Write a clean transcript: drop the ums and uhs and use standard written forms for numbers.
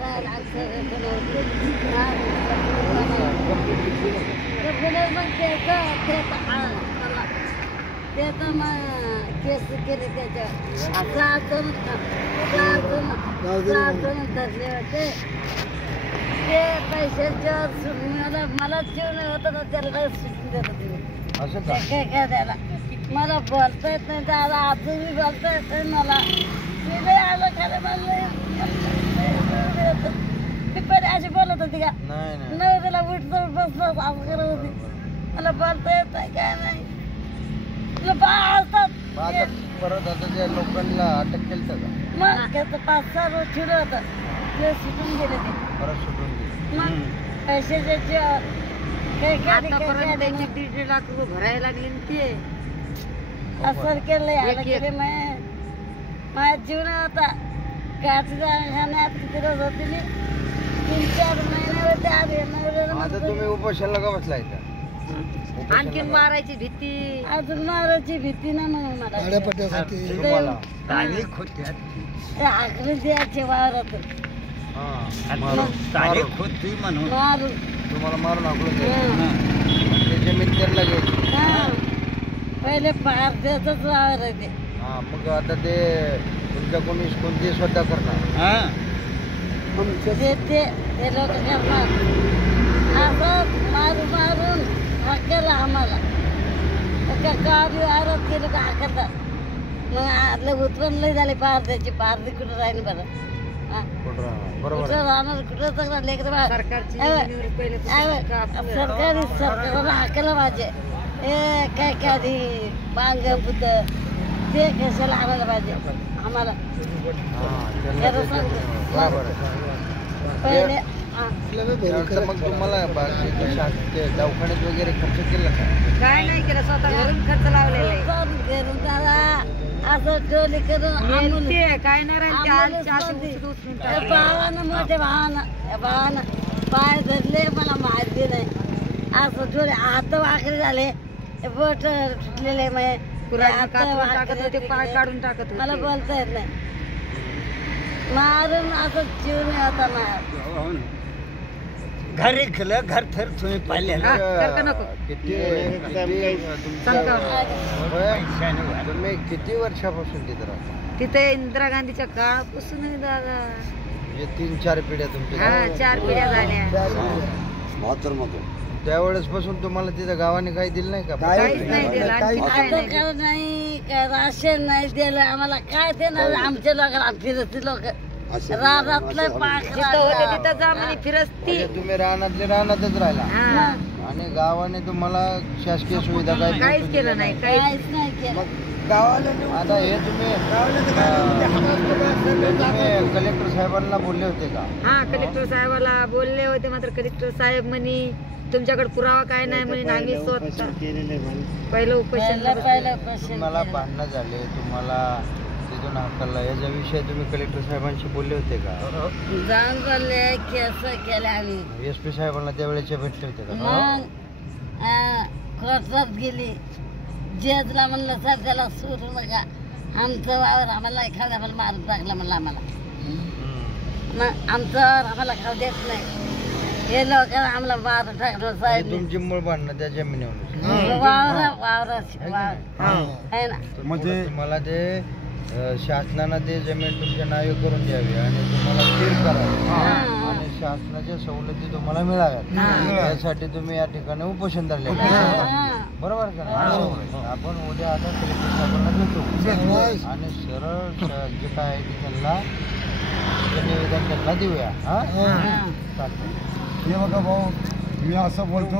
त्याचा मग केस केले त्याच्या धरले होते ते पैशाच्या मला जीवन होतं ना त्याला सुटून देत होते काय त्याला मला बोलता येत नाही दादा अजूनही बोलता येत नाही मला तिथे आलं खरं म्हणलं मी पहिले अशी बोलत होती का नाही त्याला उठतो बसलो असं करत होती मला बोलता येत नाही काय नाही परत आता त्या लोकांना अटक केलं का मग त्याचं 5-6 रोज चिडं होतं ते सुटून गेले ते परत सुटून गेले मग पैशाचे त्यांची 1.5 लाख रुपये भरायला लागले ते असं केलंय आलं केले माझ्या जीवन होता गाठीच्या खाण्यात किती रोज होती 3-4 महिने होते आता तुम्ही उपोषणाला का बसलाय का आणखीन मारायची भीती अजून मारायची भीती ना म्हणून मला आखरी द्यायचे वावरात मारू तुम्हाला मारून हाकलून ते जमीन त्यांना घ्यायची पहिले पार त्याच वावर आहे ते मग आता ते तुमच्या कोणती स्वतः करणार ते लोक करणार असं मारून हाकेला आम्हाला गावी वावरात गेलो का हाकतात मग आतलं उत्पन्न लई झाले पार त्याची पारदी कुठं राहिली बरं कुठं राहणार कुठं सगळं लेकर सरकारला हाकेला पाहिजे काय काय बांग बुद्ध ते कशाला आणायला पाहिजे आम्हाला पहिले मग तुम्हाला दवाखान्यात वगैरे खर्च केला का काय नाही केलं स्वतः घरून खर्च लावलेला आहे असं टोली करून काय नाही भावानं मोठ्या भावानं पाय धरले मला मारली नाही असं टोले हात वाकडे झाले बोट तुटलेले पाय काढून टाकत मला बोलता येत नाही मारून असं जीव नाही होता माझ्या घरी गेलं घर थर तुम्ही पाहिले तुम्ही किती वर्षापासून तिथे राहता तिथे इंदिरा गांधीच्या काळापासून दादा म्हणजे 3-4 पिढ्या तुमच्या 4 पिढ्या झाल्या त्यावेळेस पासून तुम्हाला तिथं गावाने काही दिलं नाही का काहीच नाही दिलं नाही राशन नाही दिलं आम्हाला काय देणार आमचे लोक फिरस्ती लोक रानातलं होते तिथं जा म्हणे फिरस्ती तुम्ही रानातच राहिला आणि गावाने तुम्हाला शासकीय सुविधा काहीच केलं नाही काहीच नाही केलं आता हे तुम्ही कलेक्टर साहेबांना बोलले होते का कलेक्टर साहेबाला बोलले होते मात्र कलेक्टर साहेब म्हणे तुमच्याकडे पुरावा काय नाही म्हणे आम्ही स्वतः पहिलं उपोषण तुम्हाला भांडणं झाले तुम्हाला तिथून हाकलला याच्याविषयी तुम्ही कलेक्टर साहेबांशी बोलले होते का जाऊन बोलले केस केले आम्ही SP साहेबांना त्यावेळेचे भेटले होते का मग कोर्टात गेली जजला म्हणलं सर त्याला सोडू नका आमचं वावर आम्हाला एखाद्या मला मारून टाकलं म्हणलं आम्हाला मग आमचं वावर आम्हाला खाऊ देत नाही हे लोक आम्हाला मारून टाकलं साहेब तुमची मूळ भांडणं त्या जमिनीवर आहे ना म्हणजे तुम्हाला ते शासनानं ते जमीन तुमच्या नावे करून द्यावी आणि तुम्हाला स्थिर करावी आणि शासनाच्या सवलती तुम्हाला मिळाव्यात यासाठी तुम्ही या ठिकाणी उपोषण धरले बरोबर का नाही आपण उद्या आता कलेक्टर साहेबांना भेटू आणि सरळ जे काय आहे ते त्यांना निवेदन त्यांना देऊया हे बघा भाऊ मी असं बोलतो